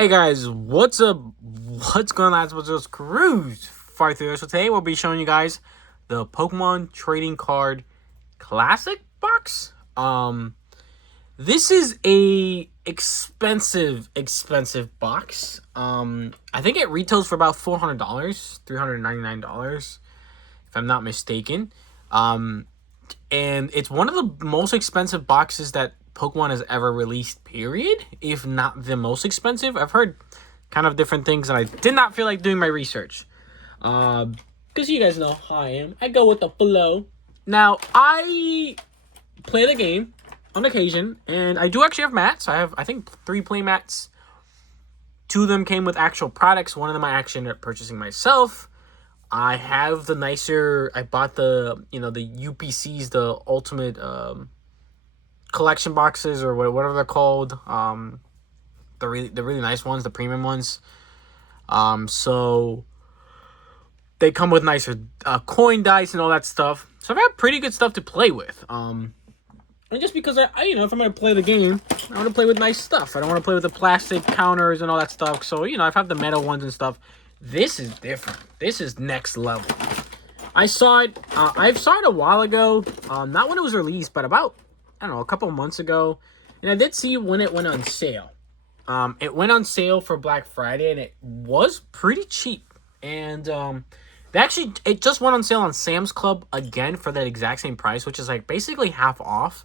Hey guys, what's up? What's going on? It's just Cruise Fire through. So today we'll be showing you guys the Pokemon Trading Card Classic box. This is a expensive box. I think it retails for about $400, $399, if I'm not mistaken. And it's one of the most expensive boxes that Pokemon has ever released, period, if not the most expensive. I've heard kind of different things, and I did not feel like doing my research. Because you guys know how I am. I go with the flow. Now, I play the game on occasion, and I do actually have mats. I have, I think, 3 play mats. 2 of them came with actual products. 1 of them I actually ended up purchasing myself. I have the nicer, I bought the, the UPCs, the Ultimate collection boxes, or whatever they're called. The really nice ones, the premium ones. So they come with nicer coin dice and all that stuff. So I've had pretty good stuff to play with. And just because I if I'm gonna play the game, I want to play with nice stuff. I don't want to play with the plastic counters and all that stuff. So I've had the metal ones and stuff. This is different. This is next level. I saw it. I saw it a while ago. Not when it was released, but about, I don't know, a couple of months ago. And I did see when it went on sale. It went on sale for Black Friday, and it was pretty cheap. And it just went on sale on Sam's Club again for that exact same price, which is like basically half off.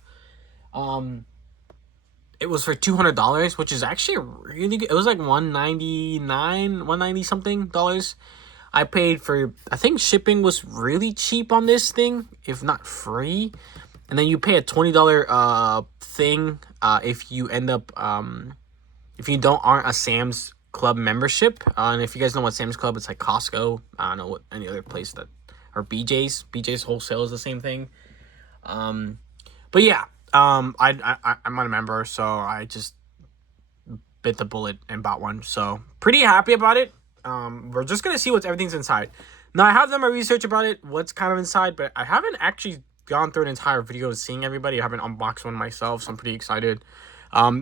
It was for $200, which is actually really good. It was like $190 something dollars. I paid for, I think shipping was really cheap on this thing, if not free. And then you pay a $20 thing if you end up if you aren't a Sam's Club membership. And if you guys know what Sam's Club, it's like Costco. I don't know what any other place that, or BJ's wholesale is the same thing. But yeah. I'm not a member, so I just bit the bullet and bought one. So pretty happy about it. We're just gonna see everything's inside. Now I have done my research about it, what's kind of inside, but I haven't actually gone through an entire video seeing everybody. I haven't unboxed one myself, so I'm pretty excited.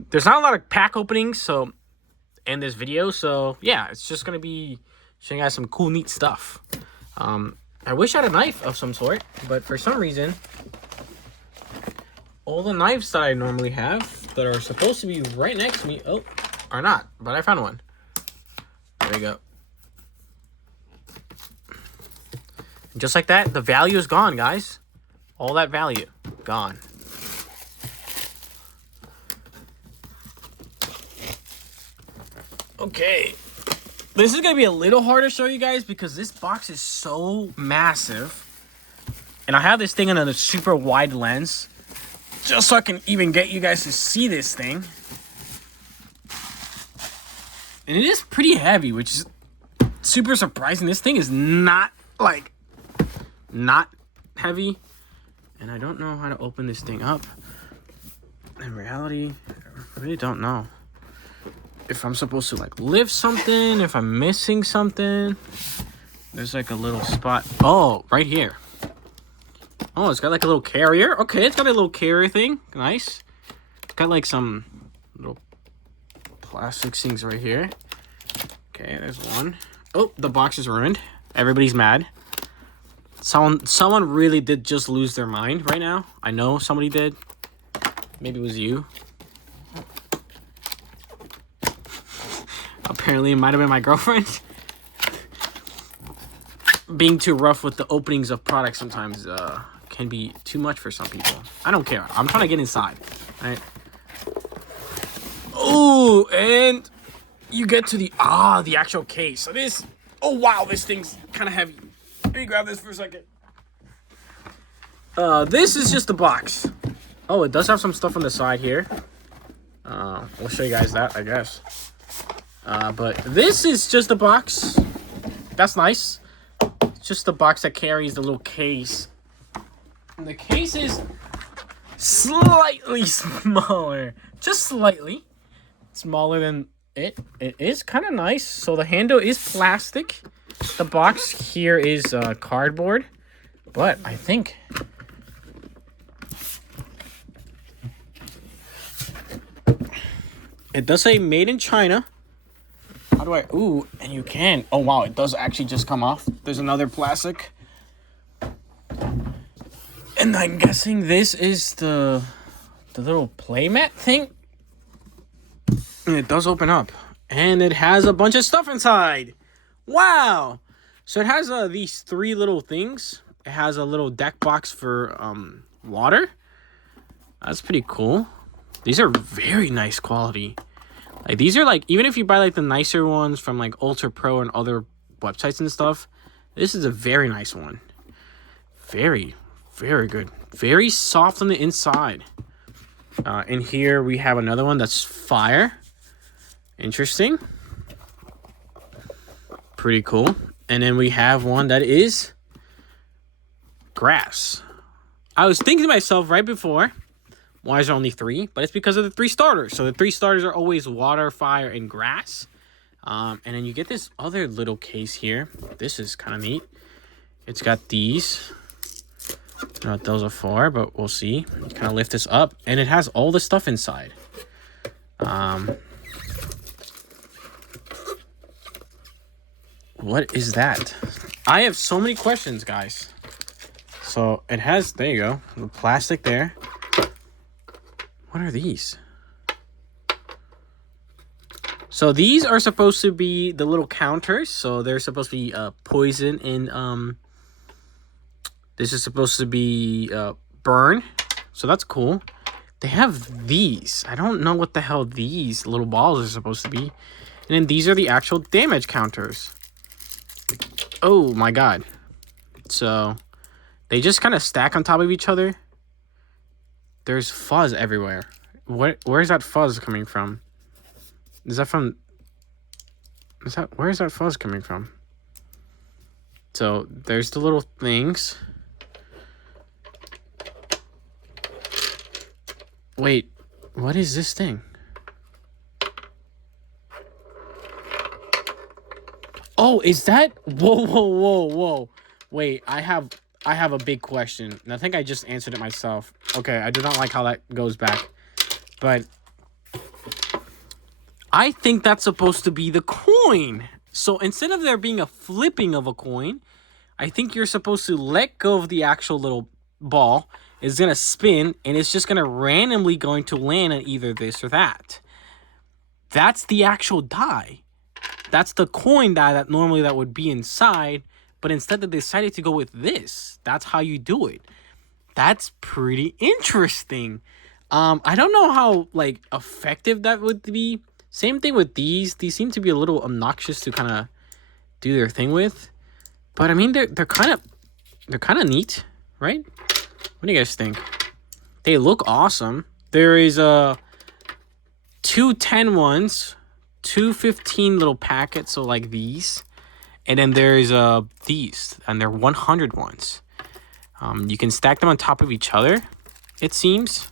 There's not a lot of pack openings in this video, so yeah, it's just gonna be showing you guys some cool, neat stuff. I wish I had a knife of some sort, but for some reason, all the knives that I normally have that are supposed to be right next to me, are not. But I found one. There we go. And just like that, the value is gone, guys. All that value, gone. Okay. This is going to be a little hard to show you guys because this box is so massive. And I have this thing in a super wide lens, just so I can even get you guys to see this thing. And it is pretty heavy, which is super surprising. This thing is not heavy. And I don't know how to open this thing up. In reality, I really don't know if I'm supposed to lift something, if I'm missing something. There's like a little spot. Oh, right here. Oh, it's got like a little carrier. Okay, it's got a little carrier thing. Nice. It's got like some little plastic things right here. Okay, there's one. Oh, the box is ruined. Everybody's mad. Someone really did just lose their mind right now. I know somebody did. Maybe it was you. Apparently, it might have been my girlfriend. Being too rough with the openings of products sometimes can be too much for some people. I don't care. I'm trying to get inside. Right? Oh, and you get to the actual case. So this, oh wow, this thing's kind of heavy. Let me grab this for a second. This is just the box. Oh, it does have some stuff on the side here. We'll show you guys that, I guess. But this is just the box. That's nice. It's just the box that carries the little case. And the case is slightly smaller. Just slightly smaller than it. It is kind of nice. So the handle is plastic. The box here is cardboard. But I think it does say made in China. How do I... Ooh, and you can. Oh, wow. It does actually just come off. There's another plastic. And I'm guessing this is the little playmat thing. And it does open up. And it has a bunch of stuff inside. Wow. So it has these 3 little things. It has a little deck box for water. That's pretty cool. These are very nice quality. Like, these are like, even if you buy like the nicer ones from like Ultra Pro and other websites and stuff, this is a very nice one. Very, very good. Very soft on the inside. In here we have another one that's fire. Interesting. Pretty cool. And then we have one that is grass. I was thinking to myself right before, why is there only 3? But it's because of the 3 starters. So the 3 starters are always water, fire, and grass. And then you get this other little case here. This is kind of neat. It's got these. I don't know what those are for, but we'll see. You kind of lift this up, and it has all the stuff inside. What is that? I have so many questions, guys. So it has, there you go, the plastic there. What are these? So these are supposed to be the little counters. So they're supposed to be poison and this is supposed to be burn. So that's cool. They have these. I don't know what the hell these little balls are supposed to be. And then these are the actual damage counters. Oh my god. So they just kind of stack on top of each other. There's fuzz everywhere. Where's that fuzz coming from? Is that from... Where is that fuzz coming from? So, there's the little things. Wait, what is this thing? Oh, is that... Whoa. Wait, I have a big question. And I think I just answered it myself. Okay, I do not like how that goes back. But I think that's supposed to be the coin. So instead of there being a flipping of a coin, I think you're supposed to let go of the actual little ball. It's going to spin, and it's just going to randomly going to land on either this or that. That's the actual die. That's the coin die that normally that would be inside. But instead they decided to go with this. That's how you do it. That's pretty interesting. I don't know how like effective that would be. Same thing with these. These seem to be a little obnoxious to kind of do their thing with. But I mean they're kind of neat, right? What do you guys think? They look awesome. There is 2 10 ones, 2 15 little packets, so like these. And then there's these, and they're 100 ones. You can stack them on top of each other, it seems.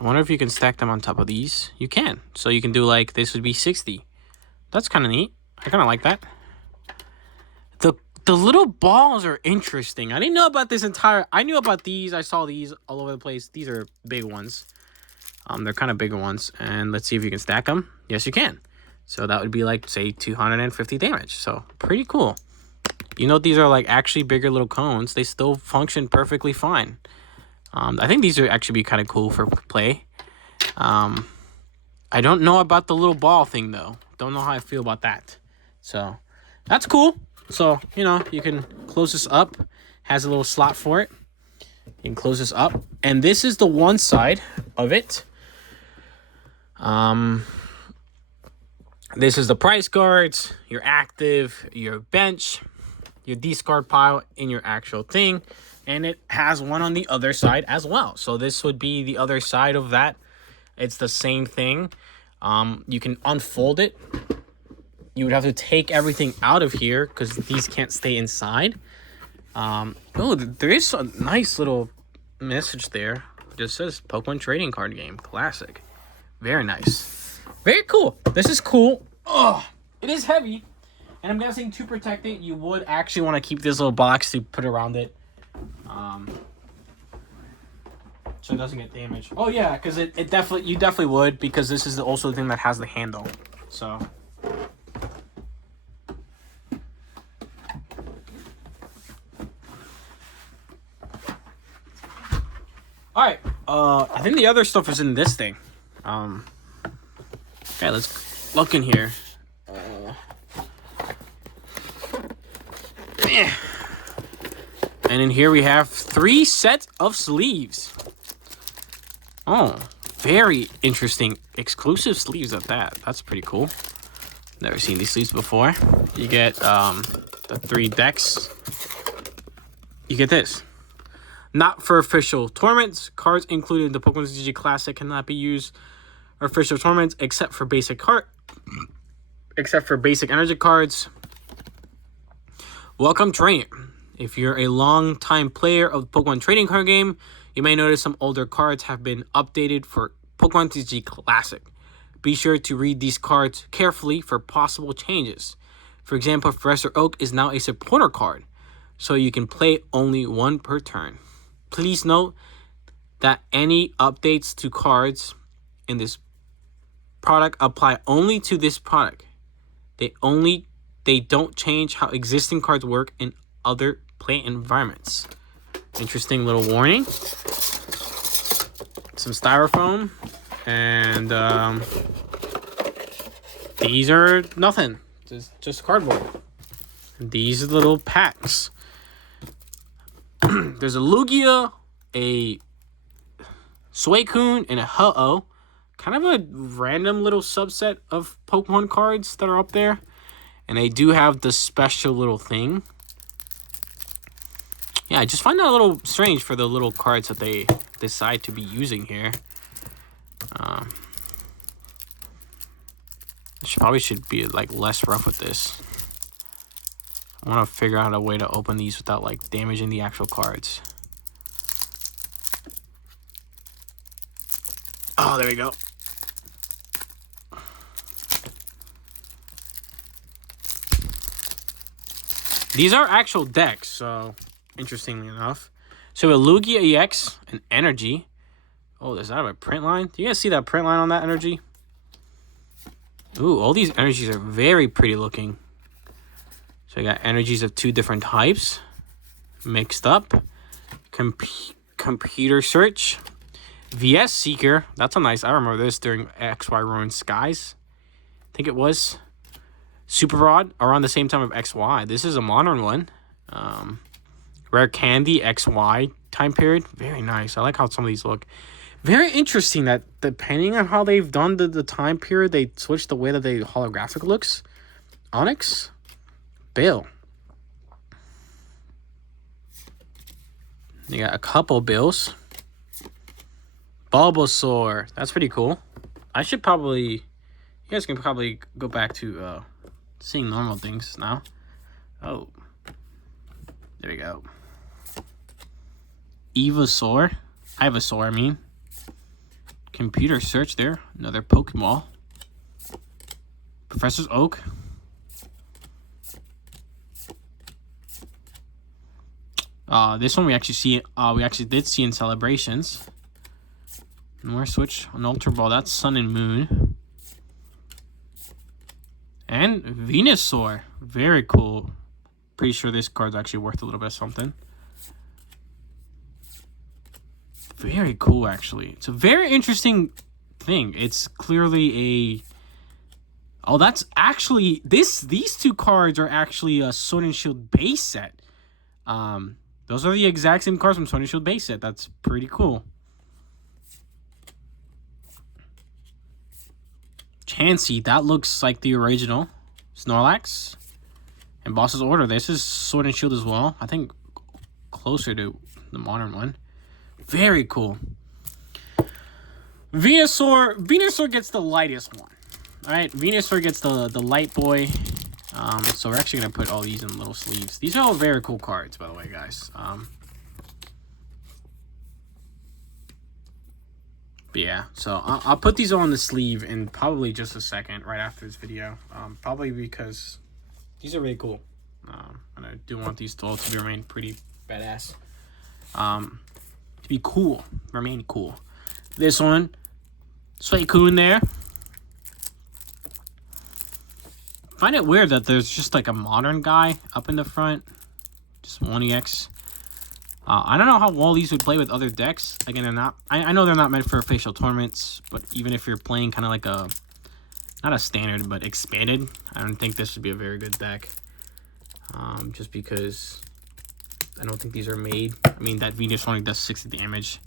I wonder if you can stack them on top of these. You can. So you can do like, this would be 60. That's kind of neat. I kind of like that. The little balls are interesting. I didn't know about this entire... I knew about these. I saw these all over the place. These are big ones. They're kind of bigger ones. And let's see if you can stack them. Yes, you can. So that would be like, say, 250 damage. So pretty cool. You know, these are like actually bigger little cones. They still function perfectly fine. I think these would actually be kind of cool for play. I don't know about the little ball thing, though. Don't know how I feel about that. So that's cool. So, you know, you can close this up. Has a little slot for it. You can close this up. And this is the one side of it. This is the price cards, your active, your bench, your discard pile, and your actual thing. And it has one on the other side as well. So this would be the other side of that. It's the same thing. You can unfold it. You would have to take everything out of here because these can't stay inside. Oh, there is a nice little message there. It just says Pokemon Trading Card Game Classic. Very nice. Very cool. This is cool. Oh, it is heavy. And I'm guessing to protect it, you would actually want to keep this little box to put around it. so it doesn't get damaged. Oh yeah, because you definitely would, because this is also the thing that has the handle. So. All right. I think the other stuff is in this thing. Okay, let's look in here. And in here we have 3 sets of sleeves. Oh, very interesting. Exclusive sleeves at that. That's pretty cool. Never seen these sleeves before. You get the 3 decks. You get this. Not for official tournaments. Cards included in the Pokemon TCG Classic cannot be used for official tournaments except for basic energy cards. Welcome Trainer. If you're a long-time player of the Pokemon trading card game, you may notice some older cards have been updated for Pokemon TCG Classic. Be sure to read these cards carefully for possible changes. For example, Professor Oak is now a supporter card, so you can play only 1 per turn. Please note that any updates to cards in this product apply only to this product. They don't change how existing cards work in other play environments. Interesting little warning. Some styrofoam, and these are nothing. Just cardboard. These are the little packs. There's a Lugia, a Suicune, and a Ho-Oh. Kind of a random little subset of Pokemon cards that are up there. And they do have the special little thing. Yeah, I just find that a little strange for the little cards that they decide to be using here. Probably should be like less rough with this. I want to figure out a way to open these without like damaging the actual cards. Oh, there we go. These are actual decks, so interestingly enough. So a Lugia EX, an Energy. Oh, is that a print line? Do you guys see that print line on that Energy? Ooh, all these energies are very pretty looking. So I got energies of 2 different types mixed up. Computer Search. VS Seeker. That's a nice. I remember this during XY Ruined Skies. I think it was. Super Rod around the same time of XY. This is a modern one. Rare Candy XY time period. Very nice. I like how some of these look. Very interesting that depending on how they've done the time period, they switch the way that the holographic looks. Onyx. Bill. You got a couple Bills. Bulbasaur. That's pretty cool. I should probably... You guys can probably go back to seeing normal things now. Oh. There we go. Ivysaur. I mean. Computer Search there. Another Pokemon. Professor Oak. This one we actually did see in Celebrations. More Switch, an Ultra Ball. That's Sun and Moon. And Venusaur. Very cool. Pretty sure this card's actually worth a little bit of something. Very cool, actually. It's a very interesting thing. It's clearly a... Oh, that's actually... These 2 cards are actually a Sword and Shield base set. Those are the exact same cards from Sword and Shield base set. That's pretty cool. Chansey, that looks like the original. Snorlax. And Boss's Order. This is Sword and Shield as well. I think closer to the modern one. Very cool. Venusaur gets the lightest one. Alright, Venusaur gets the light boy. So we're actually going to put all these in little sleeves. These are all very cool cards, by the way, guys. But yeah, so I'll put these on the sleeve in probably just a second, right after this video. Probably because these are really cool. And I do want these to remain pretty badass. To be cool. Remain cool. This one, Suicune there. Find it weird that there's just like a modern guy up in the front. Just 1EX. I don't know how well these would play with other decks. Again, they're not. I know they're not meant for official tournaments, but even if you're playing kind of like a, not a standard, but expanded, I don't think this would be a very good deck. Just because I don't think these are made. I mean, that Venus only does 60 damage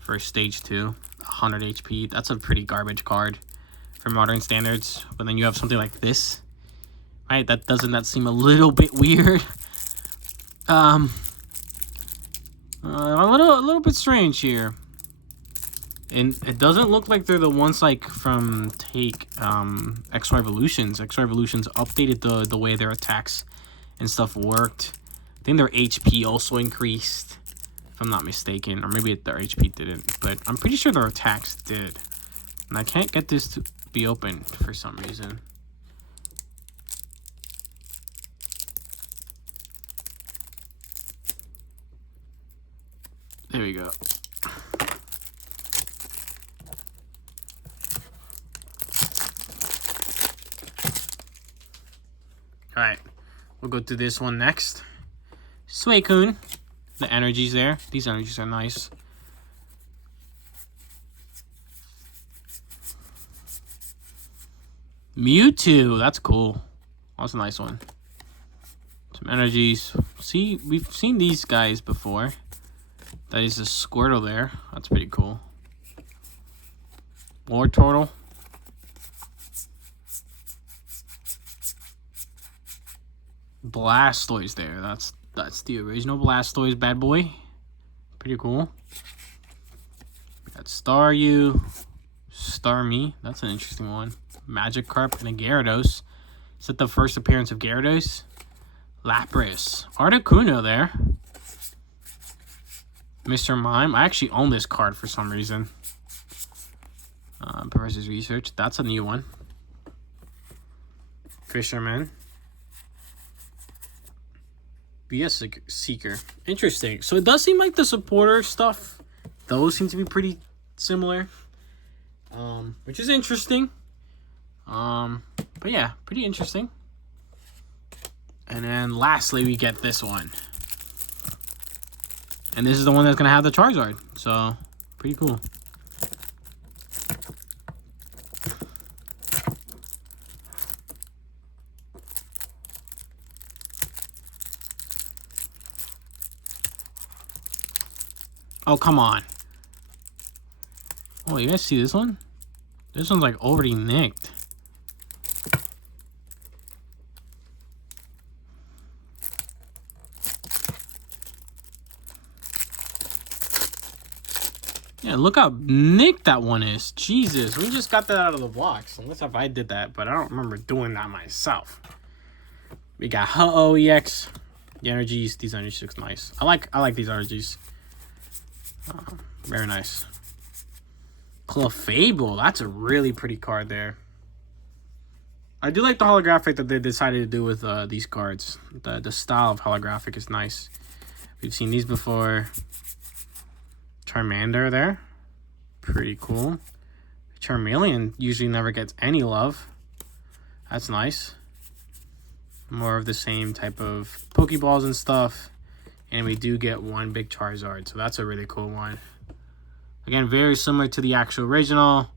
for stage 2, 100 HP. That's a pretty garbage card for modern standards. But then you have something like this, right? Doesn't that seem a little bit weird? A little bit strange here. And it doesn't look like they're the ones like from X Revolutions. X Revolutions updated the way their attacks and stuff worked. I think their HP also increased, if I'm not mistaken. Or maybe their HP didn't. But I'm pretty sure their attacks did. And I can't get this to be open for some reason. There we go. Alright, we'll go to this one next. Suicune. The energies there. These energies are nice. Mewtwo. That's cool. That's a nice one. Some energies. See, we've seen these guys before. That is a Squirtle there. That's pretty cool. War Turtle. Blastoise there. That's the original Blastoise bad boy. Pretty cool. We got Staryu, Starmie. That's an interesting one. Magikarp and a Gyarados. Is that the first appearance of Gyarados? Lapras. Articuno there. Mr. Mime. I actually own this card for some reason. Professor's Research. That's a new one. Fisherman. BS Seeker. Interesting. So it does seem like the supporter stuff, those seem to be pretty similar. Which is interesting. But yeah, pretty interesting. And then lastly, we get this one. And this is the one that's going to have the Charizard. So, pretty cool. Oh, come on. Oh, you guys see this one? This one's like already nicked. Yeah, look how nicked that one is. Jesus, we just got that out of the box. Unless if I did that, but I don't remember doing that myself. We got Ho-Oh EX. The energies, these energies look nice. I like these energies. Very nice. Clefable, that's a really pretty card there. I do like the holographic that they decided to do with these cards. The style of holographic is nice. We've seen these before. Charmander there. Pretty cool. Charmeleon usually never gets any love. That's nice. More of the same type of Pokeballs and stuff. And we do get one big Charizard. So that's a really cool one. Again, very similar to the actual original.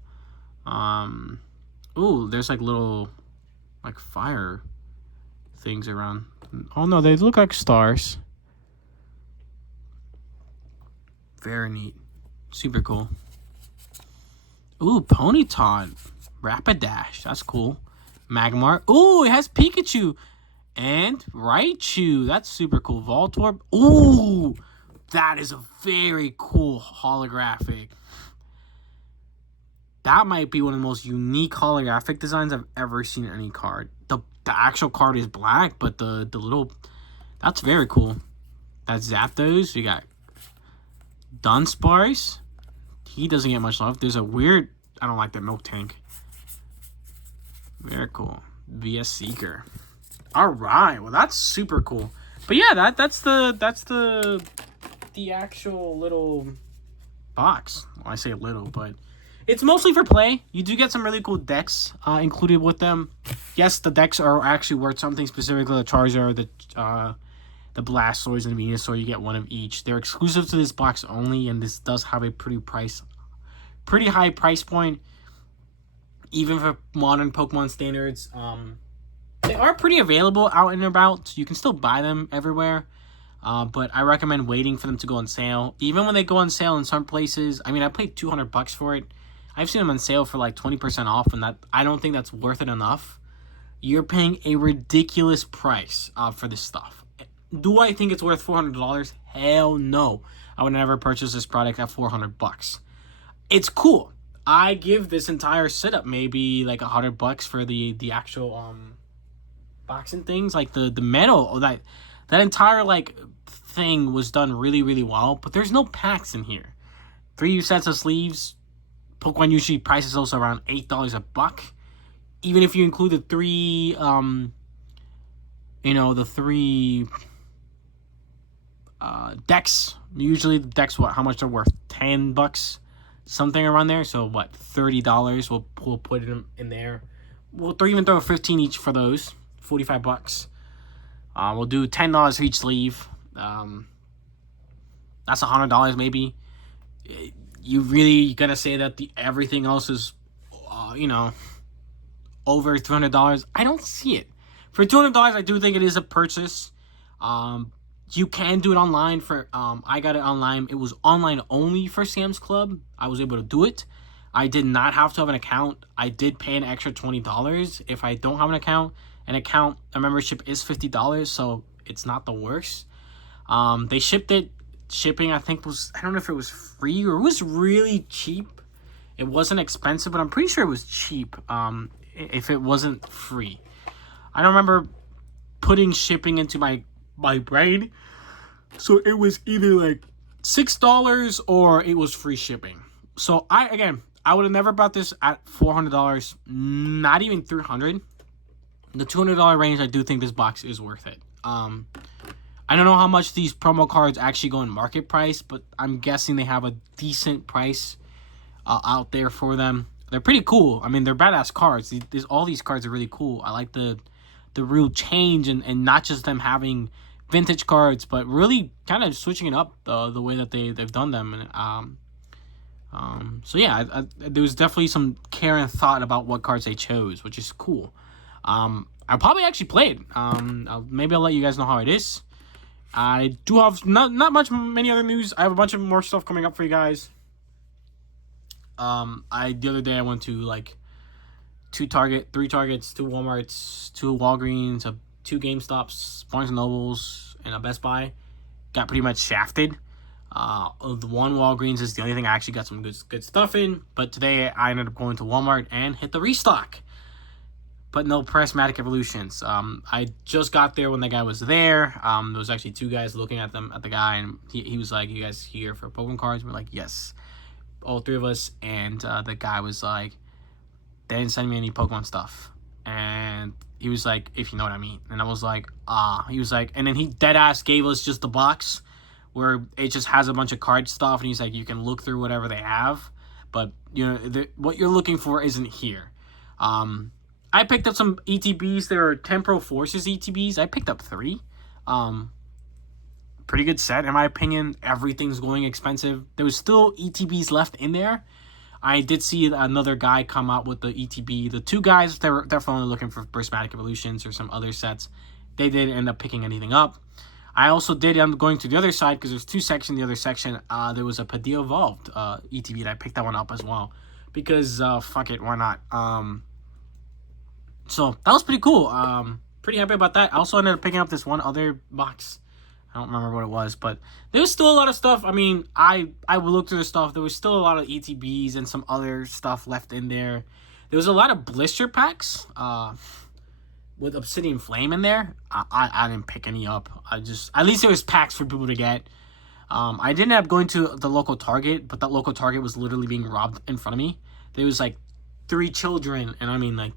Ooh, there's like little like fire things around. Oh no, they look like stars. Very neat. Super cool. Ooh, Ponyta. Rapidash. That's cool. Magmar. Ooh, it has Pikachu. And Raichu. That's super cool. Voltorb. Ooh, that is a very cool holographic. That might be one of the most unique holographic designs I've ever seen in any card. The actual card is black, but the little... That's very cool. That's Zapdos. We got Dunsparce. He doesn't get much love. There's a weird... I don't like that Milk Tank. Very cool. VS Seeker. Alright. Well, that's super cool. But yeah, that's the actual little box. Well, I say a little, but it's mostly for play. You do get some really cool decks included with them. Yes, the decks are actually worth something, specifically the Charizard, the Blastoise, and the Venusaur. You get one of each. They're exclusive to this box only, and this does have a pretty high price point, even for modern Pokemon standards. They are pretty available out and about. You can still buy them everywhere. But I recommend waiting for them to go on sale. Even when they go on sale in some places, I mean, I paid $200 for it. I've seen them on sale for like 20% off, and that I don't think that's worth it enough. You're paying a ridiculous price for this stuff. Do I think it's worth $400? Hell no. I would never purchase this product at $400. It's cool. I give this entire setup maybe like $100 for the actual box and things, like the metal. That entire like thing was done really, really well, but there's no packs in here. 3 sets of sleeves. Pokemon usually prices also around $8 a buck. Even if you include the three decks. Usually the decks, how much they're worth? $10, something around there. So what, $30? We'll put them in there. We'll even throw 15 each for those. $45. We'll do $10 for each sleeve. That's $100 maybe. You really gonna say that everything else is, over $300? I don't see it. For $200, I do think it is a purchase. You can do it online I got it online. It was online only for Sam's Club. I was able to do it. I did not have to have an account. I did pay an extra $20 if I don't have an account. A membership is $50, so it's not the worst. They shipped it. Shipping, I think, I don't know if it was free or it was really cheap. It wasn't expensive, but I'm pretty sure it was cheap. If it wasn't free, I don't remember putting shipping into my brain. So it was either like $6 or it was free shipping. So I would have never bought this at $400, not even $300. The $200 range, I do think this box is worth it. I don't know how much these promo cards actually go in market price, but I'm guessing they have a decent price out there for them. They're pretty cool. I mean, they're badass cards. All these cards are really cool. I like the real change and not just them having vintage cards, but really kind of switching it up the way that they've done them. And so yeah, there was definitely some care and thought about what cards they chose, which is cool. I'll probably actually play it. Maybe I'll let you guys know how it is. I do have not many other news. I have a bunch of more stuff coming up for you guys. The other day I went to like 3 Targets, 2 Walmarts, 2 Walgreens, 2 GameStops, Barnes & Nobles, and a Best Buy. Got pretty much shafted. The one Walgreens is the only thing I actually got some good stuff in. But today I ended up going to Walmart and hit the restock. But no Prismatic Evolutions. I just got there when the guy was there. There was actually 2 guys looking at the guy, and he was like, "You guys here for Pokemon cards?" We're like, "Yes." All 3 of us, and the guy was like, "They didn't send me any Pokemon stuff." And he was like, "If you know what I mean." And I was like, He was like, and then he deadass gave us just the box where it just has a bunch of card stuff, and he's like, "You can look through whatever they have, but what you're looking for isn't here." I picked up some ETBs. There are Temporal Forces ETBs. I picked up 3. Pretty good set, in my opinion. Everything's going expensive. There was still ETBs left in there. I did see another guy come out with the ETB. The 2 guys, they were definitely looking for Prismatic Evolutions or some other sets. They didn't end up picking anything up. I also did end up going to the other side because there's 2 sections. The other section, there was a Paldea Evolved ETB. I picked that one up as well because fuck it, why not? So that was pretty cool. Pretty happy about that. I also ended up picking up this one other box. I don't remember what it was, but there was still a lot of stuff. I mean, I would look through the stuff. There was still a lot of ETBs and some other stuff left in there. There was a lot of blister packs with Obsidian Flame in there. I didn't pick any up. At least there was packs for people to get. I didn't end up going to the local Target, but that local Target was literally being robbed in front of me. There was like 3 children, and I mean like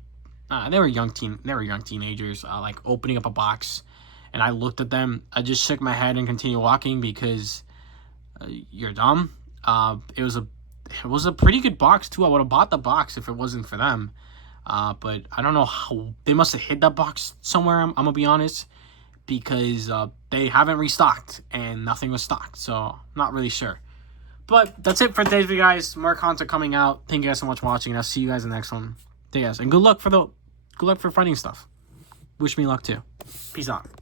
they were young teenagers, like opening up a box, and I looked at them. I just shook my head and continued walking because you're dumb. It was a pretty good box too. I would have bought the box if it wasn't for them. But I don't know how they must have hid that box somewhere. I'm gonna be honest, because they haven't restocked and nothing was stocked, so I'm not really sure. But that's it for today's video, guys. More content coming out. Thank you guys so much for watching, and I'll see you guys in the next one. Thank you guys, and good luck for fighting stuff. Wish me luck too. Peace out.